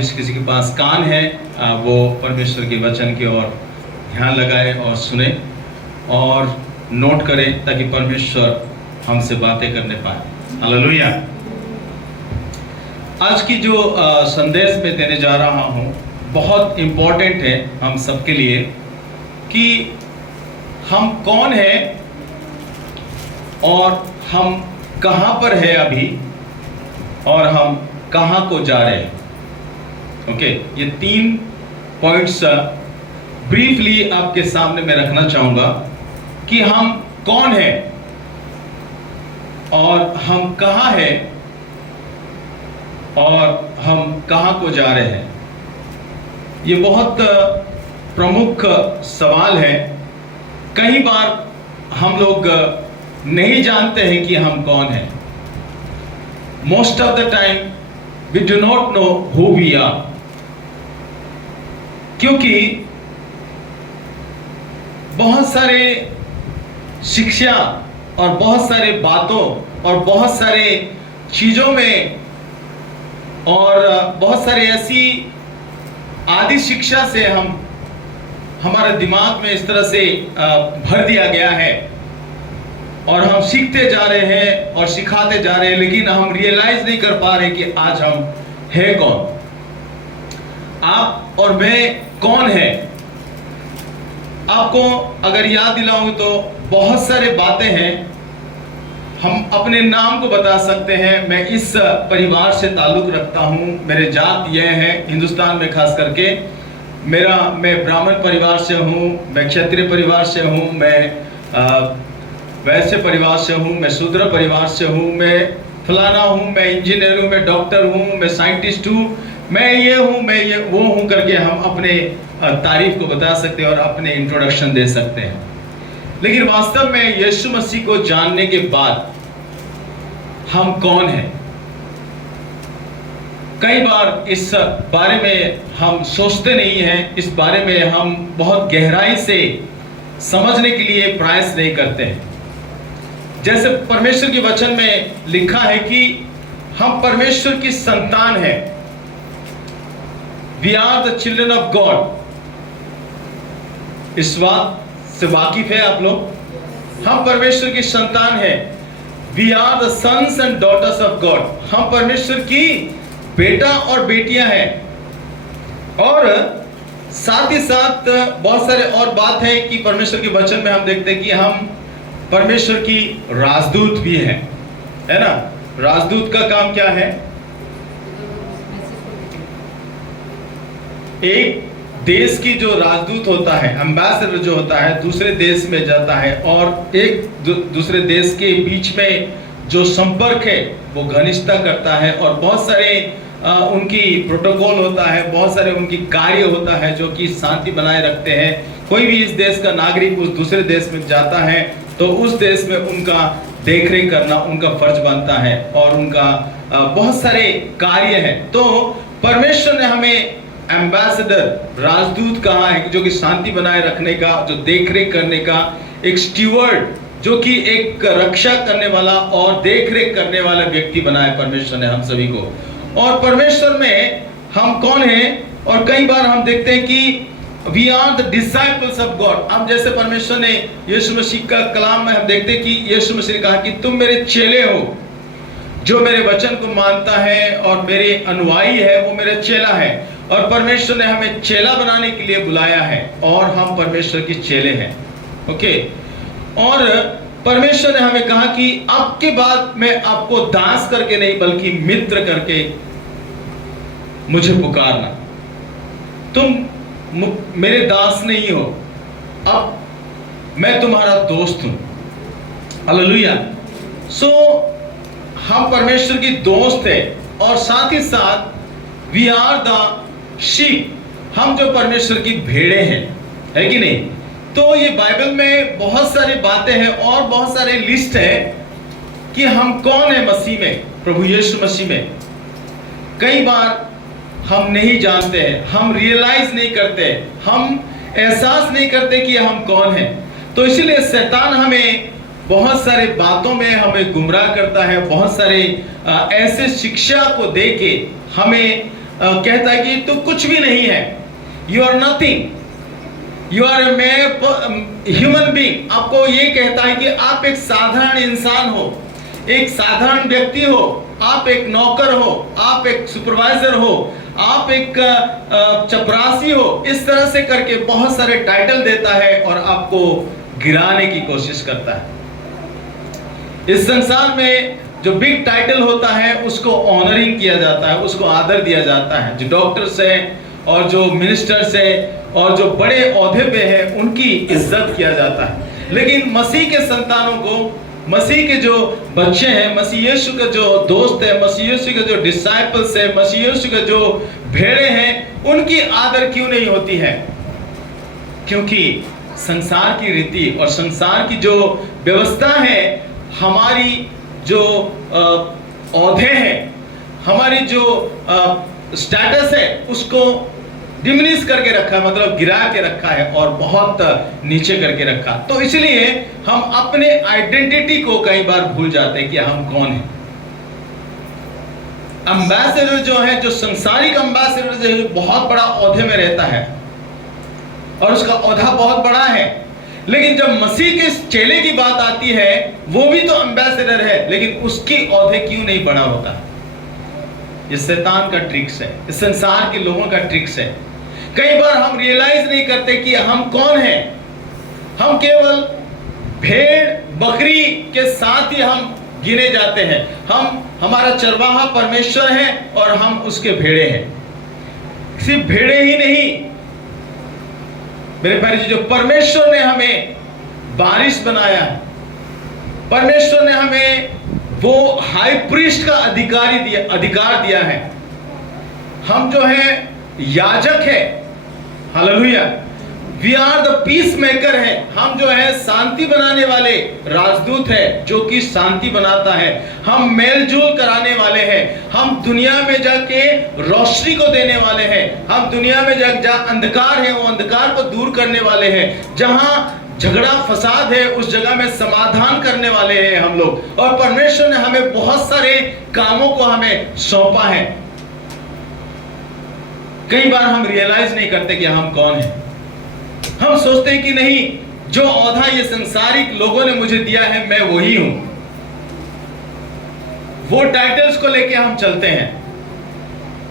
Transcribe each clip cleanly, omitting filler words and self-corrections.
जिस किसी के पास कान है वो परमेश्वर के वचन की ओर ध्यान लगाए और सुने और नोट करें, ताकि परमेश्वर हमसे बातें करने पाए। हालेलुया। आज की जो संदेश में देने जा रहा हूँ बहुत इम्पोर्टेंट है हम सबके लिए, कि हम कौन हैं और हम कहाँ पर है अभी और हम कहाँ को जा रहे हैं। ओके, ये 3 पॉइंट्स ब्रीफली आपके सामने मैं रखना चाहूँगा कि हम कौन हैं और हम कहाँ हैं और हम कहाँ को जा रहे हैं। ये बहुत प्रमुख सवाल है। कई बार हम लोग नहीं जानते हैं कि हम कौन हैं। Most of the time we do not know who we are, क्योंकि बहुत सारे शिक्षा और बहुत सारे बातों और बहुत सारे चीजों में और बहुत सारे ऐसी आदि शिक्षा से हमारे दिमाग में इस तरह से भर दिया गया है और हम सीखते जा रहे हैं और सिखाते जा रहे हैं, लेकिन हम रियलाइज नहीं कर पा रहे कि आज हम है कौन। आप और मैं कौन है। आपको अगर याद दिलाऊं तो बहुत सारे बातें हैं। हम अपने नाम को बता सकते हैं। मैं इस परिवार से ताल्लुक रखता हूं, मेरे जात यह है, हिंदुस्तान में खास करके मैं ब्राह्मण परिवार से हूं, मैं क्षत्रिय परिवार से हूं, मैं वैश्य परिवार से हूं, मैं शूद्र परिवार से हूं, मैं फलाना हूं, मैं इंजीनियर हूं, मैं डॉक्टर हूं, मैं साइंटिस्ट हूं, मैं ये हूं, मैं ये वो हूं करके हम अपने तारीफ को बता सकते हैं और अपने इंट्रोडक्शन दे सकते हैं। लेकिन वास्तव में यीशु मसीह को जानने के बाद हम कौन हैं, कई बार इस बारे में हम सोचते नहीं हैं। इस बारे में हम बहुत गहराई से समझने के लिए प्रयास नहीं करते हैं। जैसे परमेश्वर के वचन में लिखा है कि हम परमेश्वर की संतान हैं। We are the children of God. इस बात से वाकिफ है आप लोग? हम परमेश्वर की संतान हैं। We are the sons and daughters of God. हम परमेश्वर की बेटा और बेटियां हैं। और साथ ही साथ बहुत सारे और बात है कि परमेश्वर के वचन में हम देखते हैं कि हम परमेश्वर की राजदूत भी हैं, है ना। राजदूत का काम क्या है? एक देश की जो राजदूत होता है, एम्बेसडर जो होता है, दूसरे देश में जाता है और एक दूसरे देश के बीच में जो संपर्क है वो घनिष्ठता करता है और बहुत सारे उनकी प्रोटोकॉल होता है, बहुत सारे उनकी कार्य होता है जो कि शांति बनाए रखते हैं। कोई भी इस देश का नागरिक उस दूसरे देश में जाता है तो उस देश में उनका देखरेख करना उनका फर्ज बनता है और उनका बहुत सारे कार्य हैं। तो परमेश्वर ने हमें एम्बेसडर, राजदूत कहा है, जो कि शांति बनाए रखने का, जो देखरेख करने का, एक स्टीवर्ड, जो कि एक रक्षा करने वाला और देखरेख करने वाला व्यक्ति बनाया परमेश्वर ने हम सभी को। और परमेश्वर में हम कौन हैं? और कई बार हम देखते हैं कि we are the disciples of God. अब जैसे परमेश्वर ने यीशु मसीह का कलाम में हम देखते हैं कि यीशु मसीह ने कहा कि तुम मेरे चेले हो, जो मेरे वचन को मानता है और मेरे अनुयायी है वो मेरा चेला है। और परमेश्वर ने हमें चेला बनाने के लिए बुलाया है और हम परमेश्वर के चेले हैं। ओके। और परमेश्वर ने हमें कहा कि अब के बाद मैं आपको दास करके नहीं बल्कि मित्र करके मुझे पुकारना। तुम मेरे दास नहीं हो, अब मैं तुम्हारा दोस्त हूं। हालेलुया। सो हम परमेश्वर की दोस्त है और साथ ही साथ वी आर द शीप। हम जो परमेश्वर की भेड़े हैं, है कि नहीं? तो ये बाइबल में बहुत सारी बातें हैं और बहुत सारे लिस्ट है कि हम कौन है मसीह में, प्रभु यीशु मसीह में। कई बार हम नहीं जानते हैं, हम रियलाइज नहीं करते, हम एहसास नहीं करते कि हम कौन हैं। तो इसीलिए शैतान हमें बहुत सारे बातों में हमें गुमराह करता है, बहुत सारे ऐसे शिक्षा को देके हमें कहता है कि तू कुछ भी नहीं है, you are nothing, you are a human being. आपको ये कहता है कि आप एक साधारण इंसान हो, एक साधारण व्यक्ति हो, आप एक नौकर हो, आप एक सुपरवाइजर हो, आप एक चपरासी हो। इस तरह से करके बहुत सारे टाइटल देता है और आपको गिराने की कोशिश करता है। इस संसार में जो बिग टाइटल होता है उसको ऑनरिंग किया जाता है, उसको आदर दिया जाता है। जो डॉक्टर्स हैं और जो मिनिस्टर्स हैं और जो बड़े ओहदे पे हैं उनकी इज्जत किया जाता है। लेकिन मसीह के संतानों को, मसीह के जो बच्चे हैं, मसीह यीशु का जो दोस्त है, मसीह यीशु के जो डिसाइपल्स है, मसीह यीशु के जो भेड़े हैं, उनकी आदर क्यों नहीं होती है? क्योंकि संसार की रीति और संसार की जो व्यवस्था है, हमारी जो ओहदे हैं, हमारी जो स्टेटस है, उसको डिमिनिश करके रखा है, मतलब गिरा के रखा है और बहुत नीचे करके रखा। तो इसलिए हम अपने आइडेंटिटी को कई बार भूल जाते हैं कि हम कौन हैं। एम्बेसडर जो है, जो संसारिक एम्बेसडर जो है, बहुत बड़ा ओहदे में रहता है और उसका ओहदा बहुत बड़ा है। लेकिन जब मसीह के चेले की बात आती है, वो भी तो एम्बेसडर है, लेकिन उसके ओहदे क्यों नहीं बड़ा होता? ये शैतान का ट्रिक्स है, इस संसार के लोगों का ट्रिक्स है। कई बार हम रियलाइज नहीं करते कि हम कौन हैं। हम केवल भेड़ बकरी के साथ ही हम गिने जाते हैं। हमारा चरवाहा परमेश्वर है और हम उसके भेड़े हैं। सिर्फ भेड़े ही नहीं मेरे प्यारे जी, जो परमेश्वर ने हमें बारिश बनाया है, परमेश्वर ने हमें वो हाई प्रीस्ट का अधिकार दिया है। हम जो है याजक है, hallelujah. We are the peacemaker है। हम जो है शांति बनाने वाले राजदूत है, जो कि शांति बनाता है। हम मेलजोल कराने वाले हैं। हम दुनिया में जाके रोशनी को देने वाले हैं। हम दुनिया में जहाँ अंधकार है, वो अंधकार को दूर करने वाले हैं। जहां झगड़ा फसाद है, उस जगह में समाधान करने वाले हैं हम लोग। और परमेश्वर ने हमें बहुत सारे कामों को हमें सौंपा है। कई बार हम रियलाइज नहीं करते कि हम कौन हैं। हम सोचते हैं कि नहीं, जो ओहदा ये संसारिक लोगों ने मुझे दिया है, मैं वही हूं। वो टाइटल्स को लेके हम चलते हैं।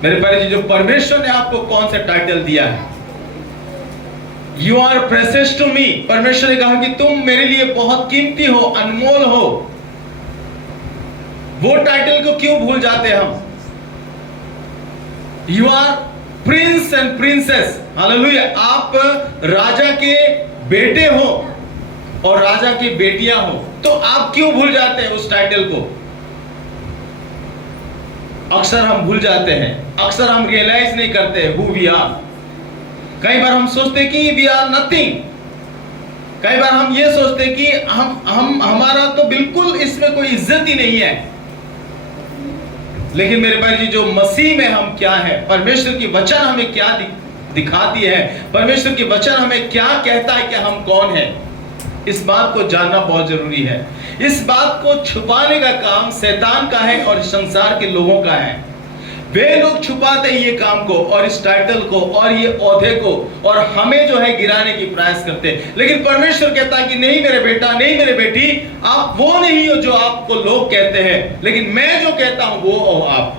मेरे प्यारे जी, जो परमेश्वर ने आपको कौन सा टाइटल दिया है? You are precious to me. परमेश्वर ने कहा कि तुम मेरे लिए बहुत कीमती हो, अनमोल हो। वो टाइटल को क्यों भूल जाते हम? You are prince and princess, hallelujah. आप राजा के बेटे हो और राजा की बेटियां हो, तो आप क्यों भूल जाते हैं उस टाइटल को? अक्सर हम भूल जाते हैं, अक्सर हम रियलाइज नहीं करते हु वी आर। कई बार हम सोचते कि वी आर नथिंग। कई बार हम ये सोचते कि हम हमारा तो बिल्कुल इसमें कोई इज्जत ही नहीं है। लेकिन मेरे भाई जी, जो मसीह में हम क्या है, परमेश्वर की वचन हमें क्या दिखाती है, परमेश्वर की वचन हमें क्या कहता है कि हम कौन है, इस बात को जानना बहुत जरूरी है। इस बात को छुपाने का काम शैतान का है और संसार के लोगों का है। वे लोग छुपाते हैं ये काम को और इस टाइटल को और ये ओहदे को, और हमें जो है गिराने की प्रयास करते हैं। लेकिन परमेश्वर कहता है कि नहीं मेरे बेटा, नहीं मेरे बेटी, आप वो नहीं हो जो आपको लोग कहते हैं, लेकिन मैं जो कहता हूं वो हो आप।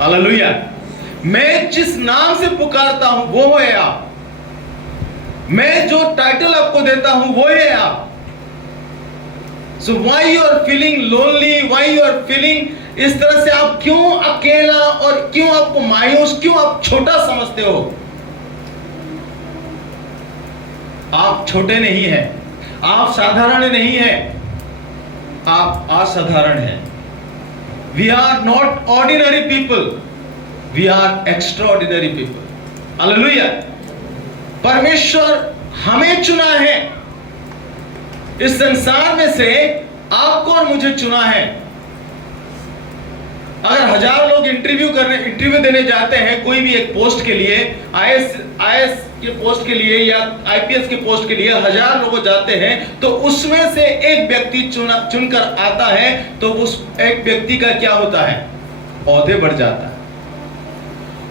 हालेलुया। मैं जिस नाम से पुकारता हूं वो है आप। मैं जो टाइटल आपको देता हूं वो है आप। So why you are feeling lonely, why you are feeling, इस तरह से आप क्यों अकेला और क्यों आपको मायूस, क्यों आप छोटा समझते हो? आप छोटे नहीं हैं, आप साधारण नहीं हैं, आप असाधारण हैं। We are not ordinary people, we are extraordinary people. Hallelujah. परमेश्वर हमें चुना है, इस संसार में से आपको और मुझे चुना है। अगर 1000 लोग इंटरव्यू देने जाते हैं कोई भी एक पोस्ट के लिए, आईएएस के पोस्ट के लिए या आईपीएस के पोस्ट के लिए 1000 लोग जाते हैं, तो उसमें से एक व्यक्ति चुनकर आता है, तो उस एक व्यक्ति का क्या होता है? ओहदे बढ़ जाता है।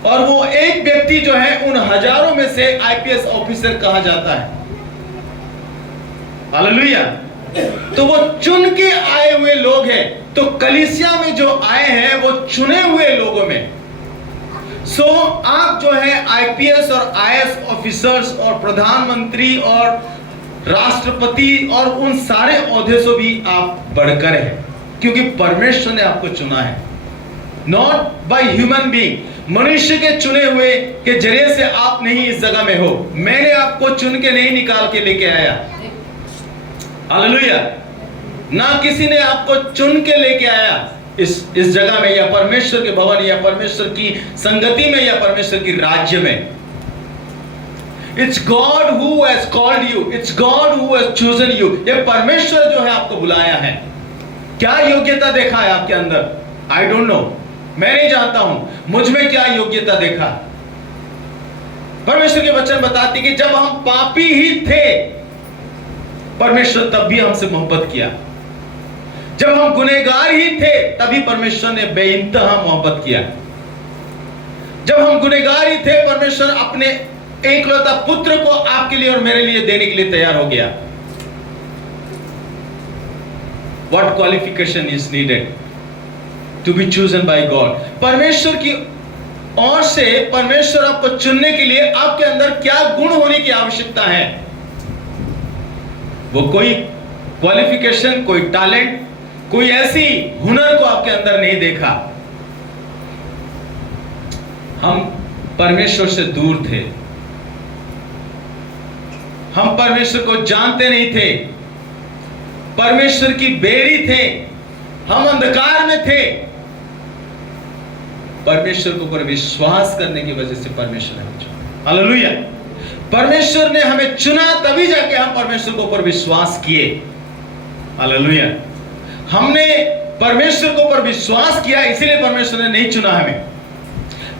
और वो एक व्यक्ति जो है उन हजारों में से आईपीएस ऑफिसर कहा जाता है। हालेलुया। तो वो चुन के आए हुए लोग हैं। तो कलीसिया में जो आए हैं वो चुने हुए लोगों में। सो आप जो है आईपीएस और आईएएस ऑफिसर्स और प्रधानमंत्री और राष्ट्रपति और उन सारे ओहदे से भी आप बढ़कर हैं, क्योंकि परमेश्वर ने आपको चुना है। नॉट बाय ह्यूमन बीइंग, मनुष्य के चुने हुए के जरिए से आप नहीं इस जगह में हो। मैंने आपको चुन के नहीं निकाल के लेके आया। हालेलुया। ना किसी ने आपको चुन के लेके आया इस जगह में, या परमेश्वर के भवन, या परमेश्वर की संगति में, या परमेश्वर की राज्य में। It's God who has called you. It's God who has chosen you. ये परमेश्वर जो है आपको बुलाया है। क्या योग्यता देखा है आपके अंदर? I don't know. मैं नहीं जानता हूं मुझ में क्या योग्यता देखा। परमेश्वर के वचन बताते कि जब हम पापी ही थे, परमेश्वर तब भी हमसे मोहब्बत किया। जब हम गुनहगार ही थे, तभी परमेश्वर ने बेइंतहा मोहब्बत किया। जब हम गुनहगार ही थे, परमेश्वर अपने एकलौता पुत्र को आपके लिए और मेरे लिए देने के लिए तैयार हो गया। What qualification is needed to be chosen by God? परमेश्वर की ओर से परमेश्वर आपको चुनने के लिए आपके अंदर क्या गुण होने की आवश्यकता है? वो कोई क्वालिफिकेशन, कोई टैलेंट, कोई ऐसी हुनर को आपके अंदर नहीं देखा। हम परमेश्वर से दूर थे, हम परमेश्वर को जानते नहीं थे, परमेश्वर की बेड़ी थे, हम अंधकार में थे। परमेश्वर के ऊपर विश्वास करने की वजह से परमेश्वर ने हमें चुना। हालेलुया। परमेश्वर ने हमें चुना, तभी जाके हम परमेश्वर के ऊपर विश्वास किए। हालेलुया। हमने परमेश्वर के ऊपर विश्वास किया, इसीलिए परमेश्वर ने नहीं चुना हमें।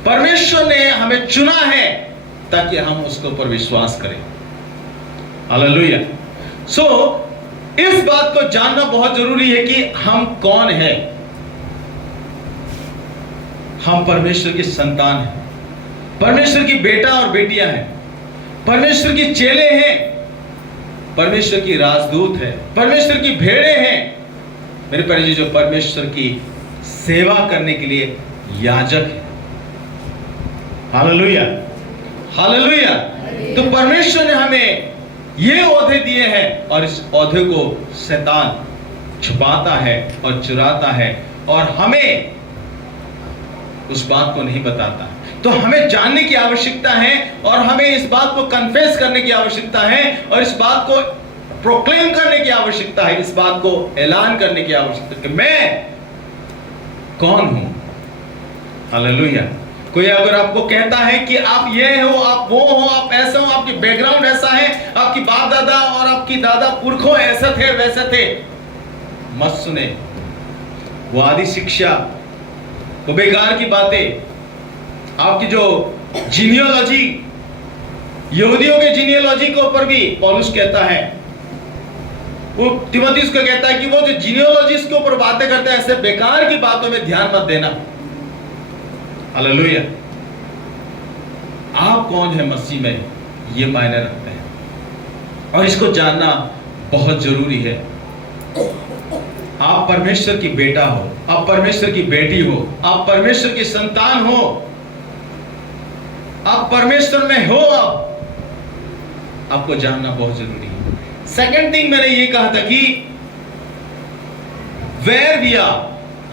परमेश्वर ने हमें चुना है ताकि हम उसके ऊपर विश्वास करें। हालेलुया। सो इस बात को जानना बहुत जरूरी है कि हम कौन हैं। हम परमेश्वर की संतान हैं, परमेश्वर की बेटा और बेटियां हैं, परमेश्वर की चेले हैं, परमेश्वर की राजदूत है, परमेश्वर की भेड़ें हैं। मेरे प्यारे जी, जो परमेश्वर की सेवा करने के लिए याजक है। हालेलुया। हालेलुया। तो परमेश्वर ने हमें ये ओहदे दिए हैं, और इस ओहदे को शैतान छुपाता है और चुराता है और हमें उस बात को नहीं बताता। तो हमें जानने की आवश्यकता है, और हमें इस बात को कन्फेस करने की आवश्यकता है, और इस बात को प्रोक्लेम करने की आवश्यकता है, इस बात को ऐलान करने की आवश्यकता है कि मैं कौन हूं। हालेलुया। कोई अगर आपको कहता है कि आप ये हो, आप वो हो, आप ऐसे हो, आपकी बैकग्राउंड ऐसा है, आपकी बाप दादा और आपकी दादा पुरखों ऐसे थे वैसे थे, मत सुने। वो आदि शिक्षा, वो बेकार की बातें, आपकी जो जीनियोलॉजी, यहूदियों के जीनियोलॉजी के ऊपर भी पौलुस कहता है, वो तीमुथियुस को कहता है कि वो जो जीनियोलॉजीज के ऊपर बातें करते हैं, ऐसे बेकार की बातों में ध्यान मत देना। हालेलुया। आप कौन है मसीह में, ये मायने रखते हैं, और इसको जानना बहुत जरूरी है। आप परमेश्वर की बेटा हो, आप परमेश्वर की बेटी हो, आप परमेश्वर की संतान हो, आप परमेश्वर में हो। आपको जानना बहुत जरूरी है। सेकंड थिंग मैंने ये कहा था कि वेयर वी आर,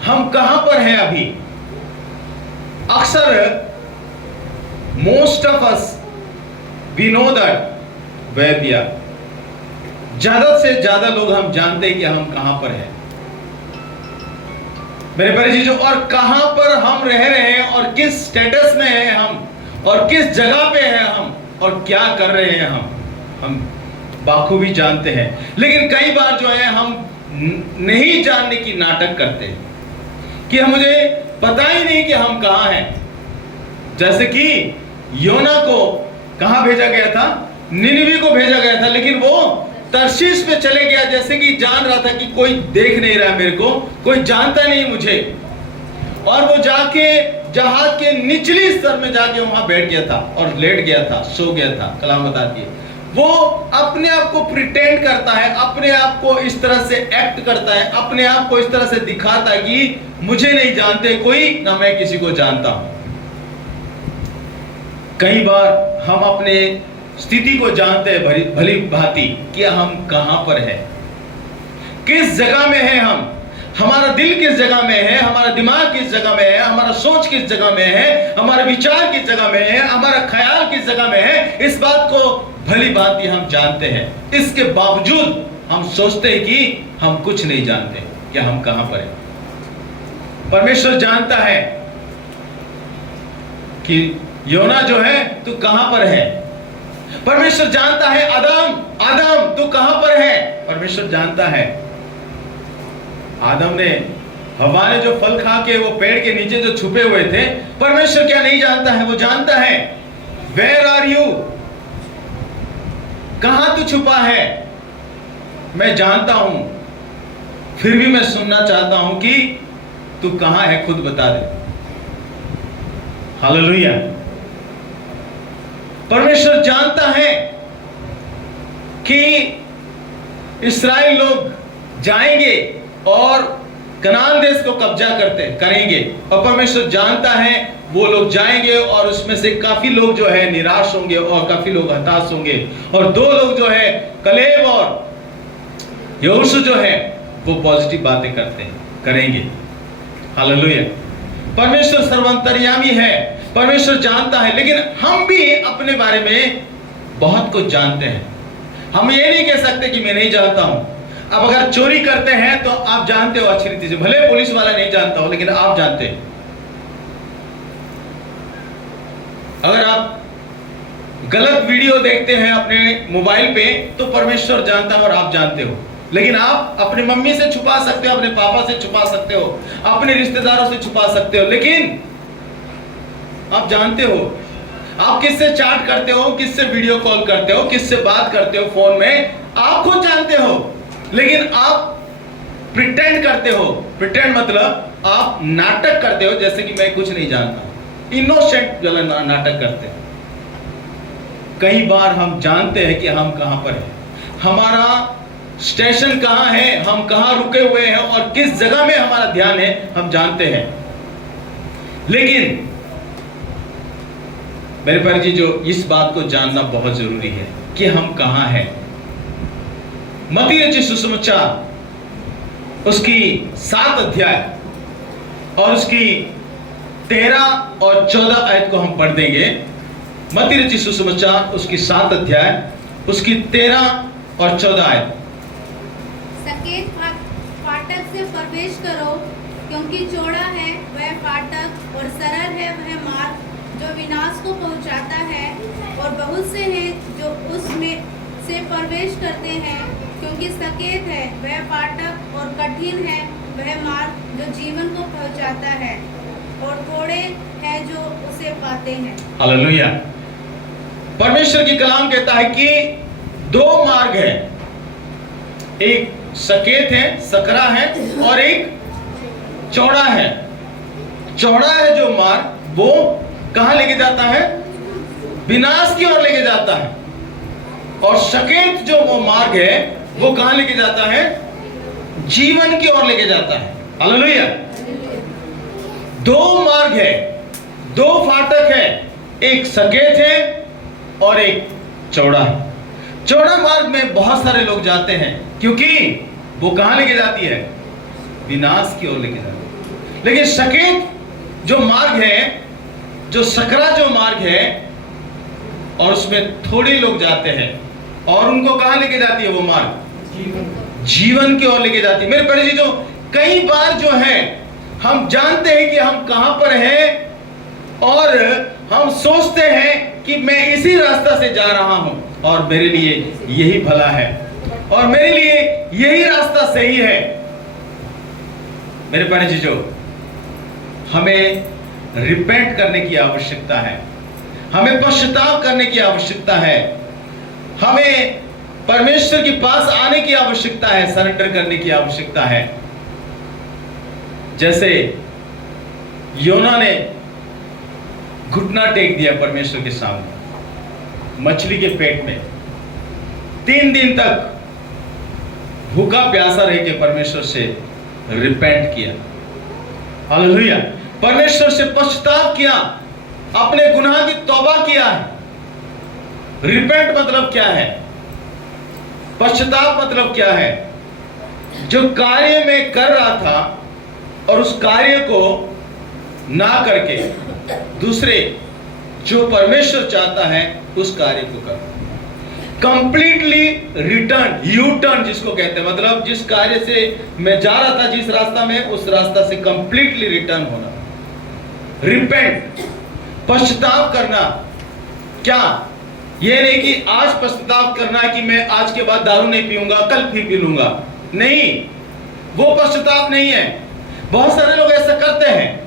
हम कहां पर हैं अभी। अक्सर most of us we know that where we are, ज्यादा से ज्यादा लोग हम जानते हैं कि हम कहां पर हैं। मेरे प्यारे चीजों, और कहां पर हम रह रहे हैं, और किस स्टेटस में हैं हम, और किस जगह पे हैं हम, और क्या कर रहे हैं हम बाखूबी जानते हैं। लेकिन कई बार जो है हम नहीं जानने की नाटक करते हैं कि मुझे पता ही नहीं कि हम कहां हैं। जैसे कि योना को कहां भेजा गया था, निनिवे को भेजा गया था, लेकिन वो तर्शीश पे चले गया, जैसे कि जान रहा था कि कोई देख नहीं रहा मेरे को, कोई जानता नहीं मुझे। और वो जाके जहाज के निचली स्तर में जाके वहां बैठ गया था और लेट गया था, सो गया था। कलाम बताती है वो अपने आप को प्रिटेंड करता है, अपने आप को इस तरह से एक्ट करता है, अपने आप को इस तरह से दिखाता है कि मुझे नहीं जानते कोई, ना मैं किसी को जानता हूं। कई बार हम अपने स्थिति को जानते हैं भली भांति कि हम कहां पर हैं, किस जगह में हैं हम, हमारा दिल किस जगह में है, हमारा दिमाग किस जगह में है, हमारा सोच किस जगह में है, हमारा विचार किस जगह में है, हमारा ख्याल किस जगह में है। इस बात को भली भांति हम जानते हैं। इसके बावजूद हम सोचते हैं कि हम कुछ नहीं जानते कि हम कहां पर हैं। परमेश्वर जानता है कि योना जो है तू कहां पर है। परमेश्वर जानता है आदम तू कहां पर है। परमेश्वर जानता है। आदम ने, हवा ने जो फल खा के वो पेड़ के नीचे जो छुपे हुए थे, परमेश्वर क्या नहीं जानता है? वो जानता है। वेयर आर यू, कहां तू छुपा है? मैं जानता हूं, फिर भी मैं सुनना चाहता हूं कि तू कहां है, खुद बता दे। हालेलुया। परमेश्वर जानता है कि इस्राएल लोग जाएंगे और कनान देश को कब्जा करेंगे, और परमेश्वर जानता है वो लोग जाएंगे और उसमें से काफी लोग जो है निराश होंगे और काफी लोग हताश होंगे, और दो लोग जो है कलेब और यहोशू जो है वो पॉजिटिव बातें करेंगे। हालेलुया। परमेश्वर सर्वंतर्यामी है, परमेश्वर जानता है, लेकिन हम भी अपने बारे में बहुत कुछ जानते हैं। हम ये नहीं कह सकते कि मैं नहीं जानता हूं। अब अगर चोरी करते हैं तो आप जानते हो अच्छी रीति से, भले पुलिस वाला नहीं जानता हो लेकिन आप जानते हैं। अगर आप गलत वीडियो देखते हैं अपने मोबाइल पे तो परमेश्वर जानता है और आप जानते हो, लेकिन आप अपनी मम्मी से छुपा सकते हो, अपने पापा से छुपा सकते हो, अपने रिश्तेदारों से छुपा सकते हो, लेकिन आप जानते हो। आप किससे चैट करते हो, किससे वीडियो कॉल करते हो, किससे बात करते हो फोन में, आप खुद जानते हो, लेकिन आप प्रिटेंड करते हो। प्रिटेंड मतलब आप नाटक करते हो जैसे कि मैं कुछ नहीं जानता, इनोसेंट नाटक करते हैं। कई बार हम जानते हैं कि हम कहां पर हैं, हमारा स्टेशन कहां है, हम कहां रुके हुए हैं और किस जगह में हमारा ध्यान है, हम जानते हैं। लेकिन मेरे प्यारे जी, जो इस बात को जानना बहुत जरूरी है कि हम कहां हैं। मत्ती रचित सुसमाचार उसकी 7 अध्याय और उसकी 13 और 14 आयत को हम पढ़ देंगे। मत्ती रचित सुसमाचार उसकी 7 अध्याय उसकी 13 और 14 आयत। सकेत फाटक से प्रवेश करो, क्योंकि चौड़ा है वह फाटक और सरल है वह मार्ग जो विनाश को पहुंचाता है, और बहुत से हैं जो उसमें से प्रवेश करते हैं। क्योंकि सकेत है वह फाटक और कठिन है वह मार्ग जो जीवन को पहुंचाता है, और थोड़े हैं जो उसे पाते हैं। हालेलुया। परमेश्वर की कलाम कहता है कि 2 मार्ग है, एक सकेत है, सकरा है, और एक चौड़ा है। चौड़ा है जो मार्ग वो कहां लेके जाता है? विनाश की ओर लेके जाता है। और सकेत जो वो मार्ग है वो कहां लेके जाता है? जीवन की ओर लेके जाता है। हालेलुया। 2 मार्ग है, 2 फाटक है, एक सकेत है और एक चौड़ा है। चौड़ा मार्ग में बहुत सारे लोग जाते हैं क्योंकि वो कहां लेके जाती है? विनाश की ओर लेके जाती है। लेकिन सकेत जो मार्ग है, जो सकरा जो मार्ग है, और उसमें थोड़े लोग जाते हैं, और उनको कहां लेके जाती है वो मार्ग? जीवन की ओर लेके जाती है। मेरे प्यारे जी, जो कई बार जो है हम जानते हैं कि हम कहां पर हैं, और हम सोचते हैं कि मैं इसी रास्ता से जा रहा हूं और मेरे लिए यही भला है और मेरे लिए यही रास्ता सही है। मेरे प्यारे जी, जो हमें रिपेंट करने की आवश्यकता है, हमें पश्चाताप करने की आवश्यकता है, हमें परमेश्वर के पास आने की आवश्यकता है, सरेंडर करने की आवश्यकता है। जैसे योना ने घुटना टेक दिया परमेश्वर के सामने मछली के पेट में, 3 दिन तक भूखा प्यासा रह के परमेश्वर से रिपेंट किया। हालेलुया। परमेश्वर से पश्चाताप किया, अपने गुनाह की तौबा किया है। रिपेंट मतलब क्या है? पश्चाताप मतलब क्या है? जो कार्य में कर रहा था और उस कार्य को ना करके दूसरे जो परमेश्वर चाहता है उस कार्य को कर, कंप्लीटली रिटर्न, यू टर्न जिसको कहते हैं, मतलब जिस कार्य से मैं जा रहा था, जिस रास्ता में, उस रास्ता से कंप्लीटली रिटर्न होना। रिपेंट, पश्चाताप करना। क्या ये नहीं कि आज पश्चाताप करना कि मैं आज के बाद दारू नहीं पीऊंगा, कल फिर पी लूंगा, नहीं, वो पश्चाताप नहीं है। बहुत सारे लोग ऐसा करते हैं,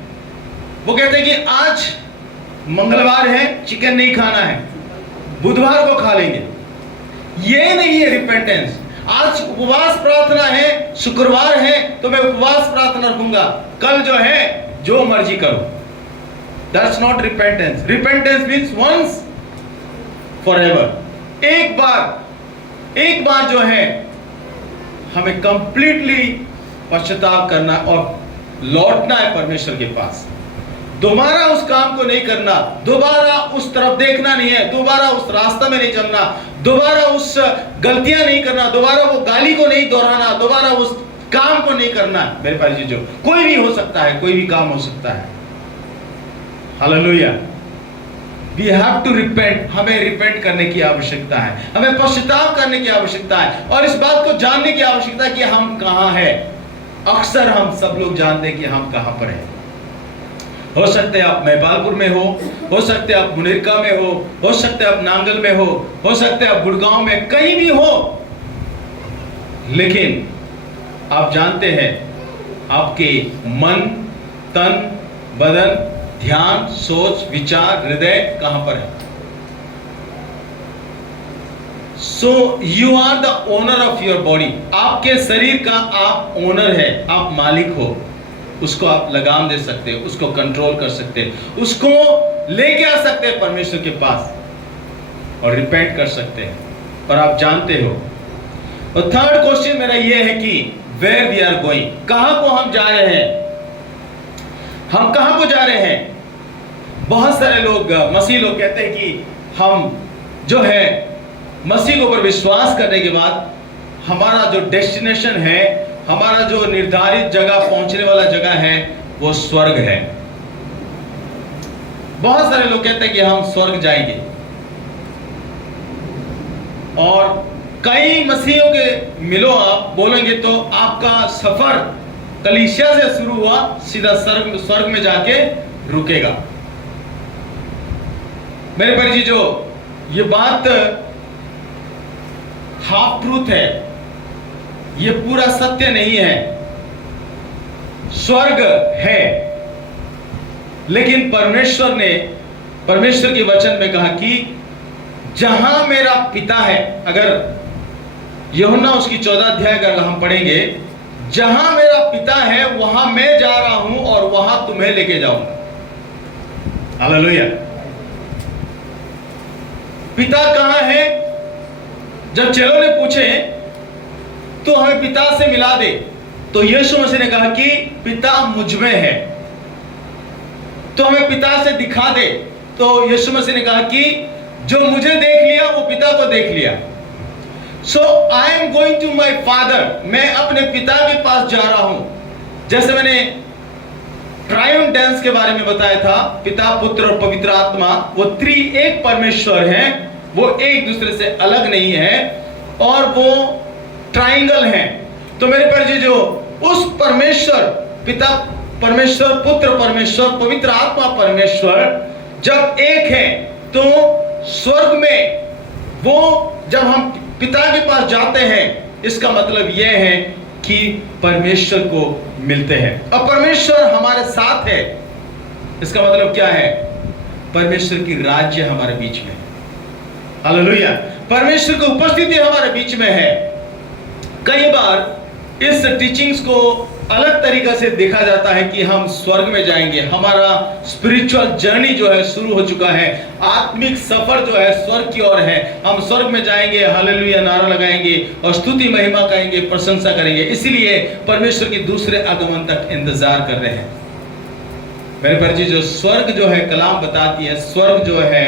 वो कहते हैं कि आज मंगलवार है, चिकन नहीं खाना है, बुधवार को खा लेंगे। ये नहीं है रिपेंटेंस। आज उपवास प्रार्थना है, शुक्रवार है तो मैं उपवास प्रार्थना रखूंगा, कल जो है जो मर्जी करो। That's not repentance. Repentance means once forever. एक बार जो है हमें कंप्लीटली पश्चाताप करना और लौटना है परमेश्वर के पास। दोबारा उस काम को नहीं करना, दोबारा उस तरफ देखना नहीं है, दोबारा उस रास्ते में नहीं चलना, दोबारा उस गलतियां नहीं करना, दोबारा वो गाली को नहीं दोहराना, दोबारा उस काम को नहीं करना। मेरे पास जो कोई भी हो सकता है, कोई भी काम हो सकता है। Hallelujah. We have to repent. हमें रिपेंट करने की आवश्यकता है, हमें पश्चाताप करने की आवश्यकता है और इस बात को जानने की आवश्यकता है कि हम कहां हैं। अक्सर हम सब लोग जानते हैं कि हम कहां पर हैं। हो सकते हैं आप महिपालपुर में हो सकते हैं आप मुनिरका में हो सकते हैं आप नांगल में हो सकते हैं आप गुड़गांव में, कहीं भी हो, लेकिन आप जानते हैं आपके मन, तन, बदन, ध्यान, सोच, विचार, हृदय कहां पर है। So you are the owner of your body. आपके शरीर का आप ओनर है, आप मालिक हो। उसको आप लगाम दे सकते हैं, उसको कंट्रोल कर सकते हैं, उसको लेके आ सकते हैं परमेश्वर के पास और रिपेंट कर सकते हैं। पर आप जानते हो। और थर्ड क्वेश्चन मेरा यह है कि वेयर वी आर गोइंग, कहां को हम जा रहे हैं, हम कहां को जा रहे हैं। बहुत सारे लोग, मसीह लोग कहते हैं कि हम जो है मसीह के ऊपर विश्वास करने के बाद हमारा जो डेस्टिनेशन है, हमारा जो निर्धारित जगह, पहुंचने वाला जगह है, वो स्वर्ग है। बहुत सारे लोग कहते हैं कि हम स्वर्ग जाएंगे और कई मसीहियों के मिलो आप बोलेंगे तो आपका सफर कलीसिया से शुरू हुआ, सीधा स्वर्ग में जाके रुकेगा। मेरे परिजी जो ये बात हाफ ट्रूथ है, ये पूरा सत्य नहीं है। स्वर्ग है, लेकिन परमेश्वर के वचन में कहा कि जहां मेरा पिता है, अगर यूहन्ना उसकी 14 अध्याय अगर हम पढ़ेंगे, जहां मेरा पिता है वहां मैं जा रहा हूं और वहां तुम्हें लेके जाऊंगा। हालेलुया। पिता कहां है? जब चेलों ने पूछे तो हमें पिता से मिला दे, तो यीशु मसीह ने कहा कि पिता मुझ में है। तो हमें पिता से दिखा दे, तो यीशु मसीह ने कहा कि जो मुझे देख लिया वो पिता को देख लिया। So I am going to my father, मैं अपने पिता के पास जा रहा हूं। जैसे मैंने ट्रायम्फ डांस के बारे में बताया था, पिता, पुत्र और पवित्र आत्मा, वो त्रिएक परमेश्वर हैं, वो एक दूसरे से अलग नहीं है और वो ट्राइंगल है। तो मेरे पर जो उस परमेश्वर, पिता परमेश्वर, पुत्र परमेश्वर, पवित्र आत्मा परमेश्वर जब एक है, तो स्वर्ग में वो जब हम पिता के पास जाते हैं, इसका मतलब यह है कि परमेश्वर को मिलते हैं और परमेश्वर हमारे साथ है। इसका मतलब क्या है? परमेश्वर की राज्य हमारे बीच में। हालेलुया। परमेश्वर की उपस्थिति हमारे बीच में है। कई बार इस टीचिंग्स को अलग तरीका से देखा जाता है कि हम स्वर्ग में जाएंगे, हमारा स्पिरिचुअल जर्नी जो है शुरू हो चुका है, आत्मिक सफर जो है स्वर्ग की ओर है। हम स्वर्ग में जाएंगे, हालेलुया नारा लगाएंगे और स्तुति महिमा करेंगे, प्रशंसा करेंगे। इसीलिए परमेश्वर की दूसरे आगमन तक इंतजार कर रहे हैं। मेरे पर जी, जो स्वर्ग जो है, कलाम बताती है स्वर्ग जो है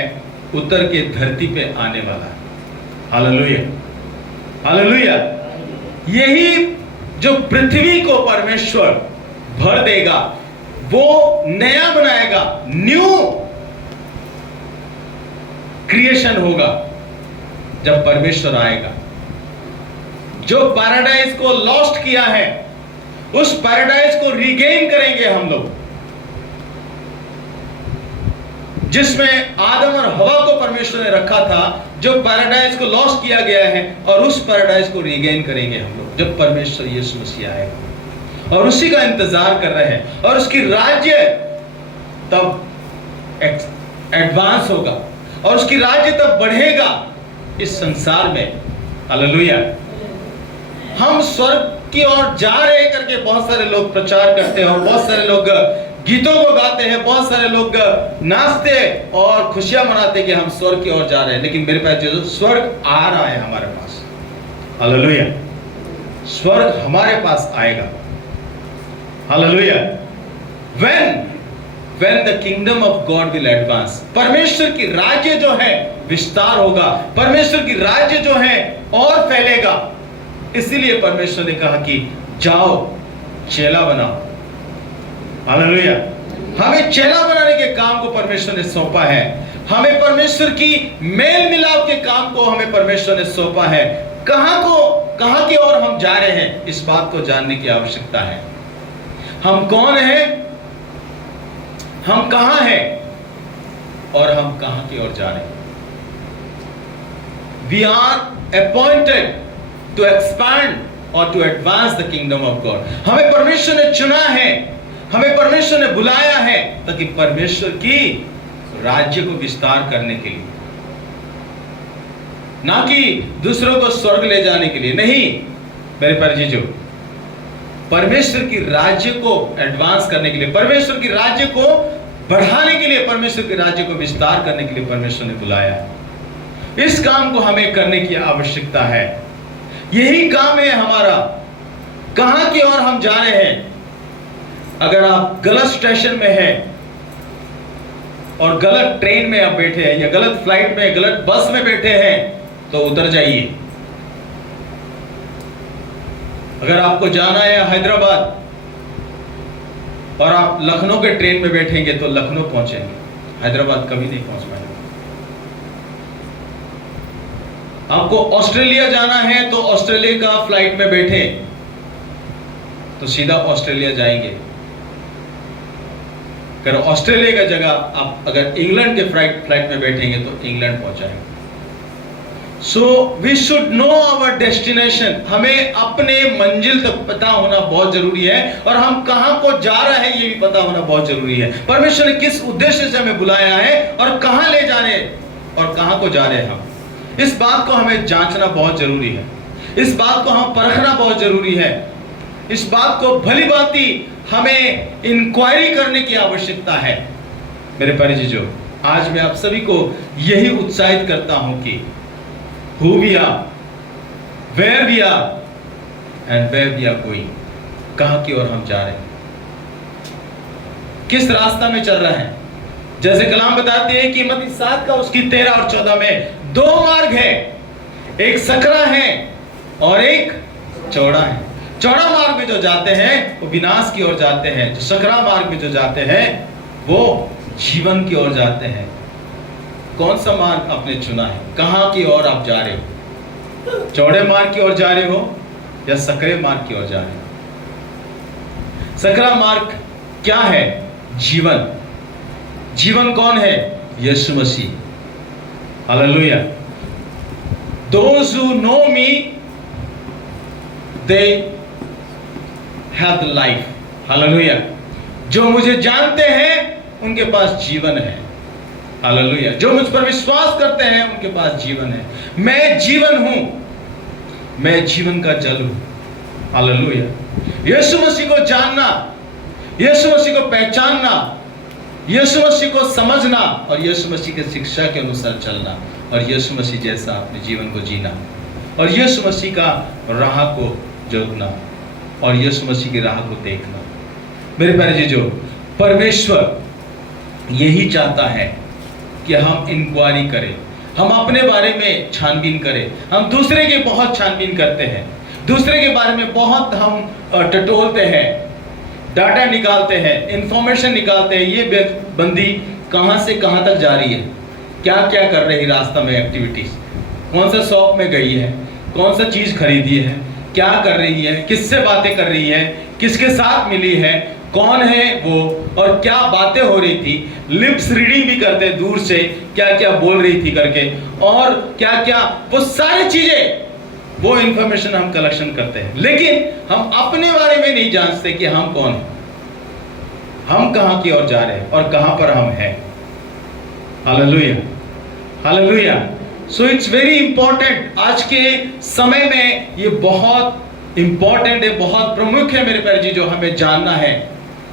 उतर के धरती पे आने वाला है। Hallelujah, hallelujah. यही जो पृथ्वी को परमेश्वर भर देगा, वो नया बनाएगा, न्यू क्रिएशन होगा जब परमेश्वर आएगा। जो पैराडाइज को लॉस्ट किया है, उस पैराडाइज को रीगेन करेंगे हम लोग, जिसमें आदम और हवा को परमेश्वर ने रखा था। जो पैराडाइज को लॉस्ट किया गया है, और उस पैराडाइज को रीगेन करेंगे हम लोग जब परमेश्वर यीशु मसीह आएगा। और उसी का इंतजार कर रहे हैं, और उसकी राज्य तब एडवांस होगा, और उसकी राज्य तब बढ़ेगा इस संसार में। हालेलुया। हम स्वर्ग की ओर जा रहे करके बहुत सारे लोग प्रचार करते हैं, और बहुत सारे लोग गीतों को गाते हैं, बहुत सारे लोग नाचते और खुशियां मनाते कि हम स्वर्ग की ओर जा रहे हैं। लेकिन मेरे पास जो स्वर्ग आ रहा है हमारे पास, हालेलुया, स्वर्ग हमारे पास आएगा। Hallelujah. when the kingdom of God will advance, परमेश्वर की राज्य जो है विस्तार होगा, परमेश्वर की राज्य जो है और फैलेगा। इसीलिए परमेश्वर ने कहा कि जाओ चेला बनाओ। हालेलुया। हमें चेला बनाने के काम को परमेश्वर ने सौंपा है। हमें परमेश्वर की मेल मिलाप के काम को हमें परमेश्वर ने सौंपा है। कहां की ओर हम जा रहे हैं, इस बात को जानने की आवश्यकता है। हम कौन हैं, हम कहां हैं, और हम कहां की ओर जा रहे हैं। We are appointed to expand or to advance the kingdom of God. हमें परमेश्वर ने चुना है, हमें परमेश्वर ने बुलाया है, ताकि परमेश्वर की राज्य को विस्तार करने के लिए, ना कि दूसरों को स्वर्ग ले जाने के लिए। नहीं मेरे परिजीजों, परमेश्वर की राज्य को एडवांस करने के लिए, परमेश्वर की राज्य को बढ़ाने के लिए, परमेश्वर के राज्य को विस्तार करने के लिए परमेश्वर ने बुलाया है। इस काम को हमें करने की आवश्यकता है। यही काम है हमारा। कहां की ओर हम जा रहे हैं। अगर आप गलत स्टेशन में हैं और गलत ट्रेन में आप बैठे हैं, या गलत फ्लाइट में, गलत बस में बैठे हैं, तो उतर जाइए। अगर आपको जाना है हैदराबाद और आप लखनऊ के ट्रेन में बैठेंगे तो लखनऊ पहुंचेंगे, हैदराबाद कभी नहीं पहुंच पाएंगे। आपको ऑस्ट्रेलिया जाना है तो ऑस्ट्रेलिया का फ्लाइट में बैठे तो सीधा ऑस्ट्रेलिया जाएंगे। अगर ऑस्ट्रेलिया का जगह आप अगर इंग्लैंड के फ्लाइट में बैठेंगे तो इंग्लैंड पहुंचाएंगे। So we should know our destination. हमें अपने मंजिल तक पता होना बहुत जरूरी है, और हम कहां को जा रहे हैं ये भी पता होना बहुत जरूरी है। परमेश्वर ने किस उद्देश्य से हमें बुलाया है और कहां ले जा रहे हैं और कहां को जा रहे हैं हम, इस बात को हमें जांचना बहुत जरूरी है। इस बात को हम परखना बहुत जरूरी है। इस बात को भली भांति हमें इंक्वायरी करने की आवश्यकता है। मेरे परिजीजों, आज मैं आप सभी को यही उत्साहित करता हूं कि who we are, where we are and where we are going, कहां की ओर हम जा रहे हैं, किस रास्ता में चल रहे हैं। जैसे कलाम बताते हैं कि मत्ती 7 का उसकी 13 और 14 में 2 मार्ग है, एक सकरा है और एक चौड़ा है। चौड़ा मार्ग में जो जाते हैं वो विनाश की ओर जाते हैं, जो सकरा मार्ग में जो जाते हैं वो जीवन की ओर जाते हैं। कौन सा मार्ग आपने चुना है? कहां की ओर आप जा रहे हो? चौड़े मार्ग की ओर जा रहे हो या सकरे मार्ग की ओर जा रहे हो? सकरा मार्ग क्या है? जीवन। जीवन कौन है? Yeshu Masih. Hallelujah. Those who know me, they have the life. Hallelujah. जो मुझे जानते हैं उनके पास जीवन है। हालेलुया। जो मुझ पर विश्वास करते हैं उनके पास जीवन है। मैं जीवन हूं, मैं जीवन का जल हूं। हालेलुया। यीशु मसीह को जानना, यीशु मसीह को पहचानना, यीशु मसीह को समझना और यीशु मसीह की शिक्षा के अनुसार चलना और यीशु मसीह जैसा अपने जीवन को जीना और यीशु मसीह का राह को जोतना और यीशु मसीह की राह को देखना। मेरे प्यारे जी, जो परमेश्वर यही चाहता है कि हम इंक्वायरी करें, हम अपने बारे में छानबीन करें। हम दूसरे के बहुत छानबीन करते हैं, दूसरे के बारे में बहुत हम टटोलते हैं, डाटा निकालते हैं, इंफॉर्मेशन निकालते हैं। ये बंदी कहाँ से कहाँ तक जा रही है, क्या क्या कर रही है, रास्ता में एक्टिविटीज, कौन सा शॉप में गई है, कौन सा चीज खरीदी है, क्या कर रही है, किससे बातें कर रही है, किसके साथ मिली है, कौन है वो और क्या बातें हो रही थी। लिप्स रीडिंग भी करते हैं, दूर से क्या क्या बोल रही थी करके, और क्या क्या वो सारी चीजें, वो इंफॉर्मेशन हम कलेक्शन करते हैं। लेकिन हम अपने बारे में नहीं जानते कि हम कौन हैं, हम कहां की ओर जा रहे हैं और कहां पर हम हैं। Hallelujah, hallelujah. So it's very important. आज के समय में ये बहुत इंपॉर्टेंट है, बहुत प्रमुख है मेरे प्यारे जी, जो हमें जानना है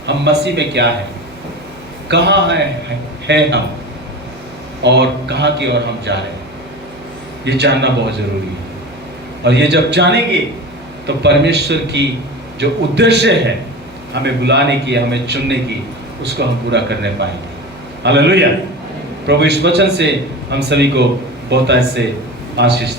हम मसीह में क्या है, कहां है हम और कहां की ओर हम जा रहे हैं। ये जानना बहुत जरूरी है और ये जब जानेंगे तो परमेश्वर की जो उद्देश्य है हमें बुलाने की, हमें चुनने की, उसको हम पूरा करने पाएंगे। हालेलुया। प्रभु इस वचन से हम सभी को बहुत ऐसे आशीष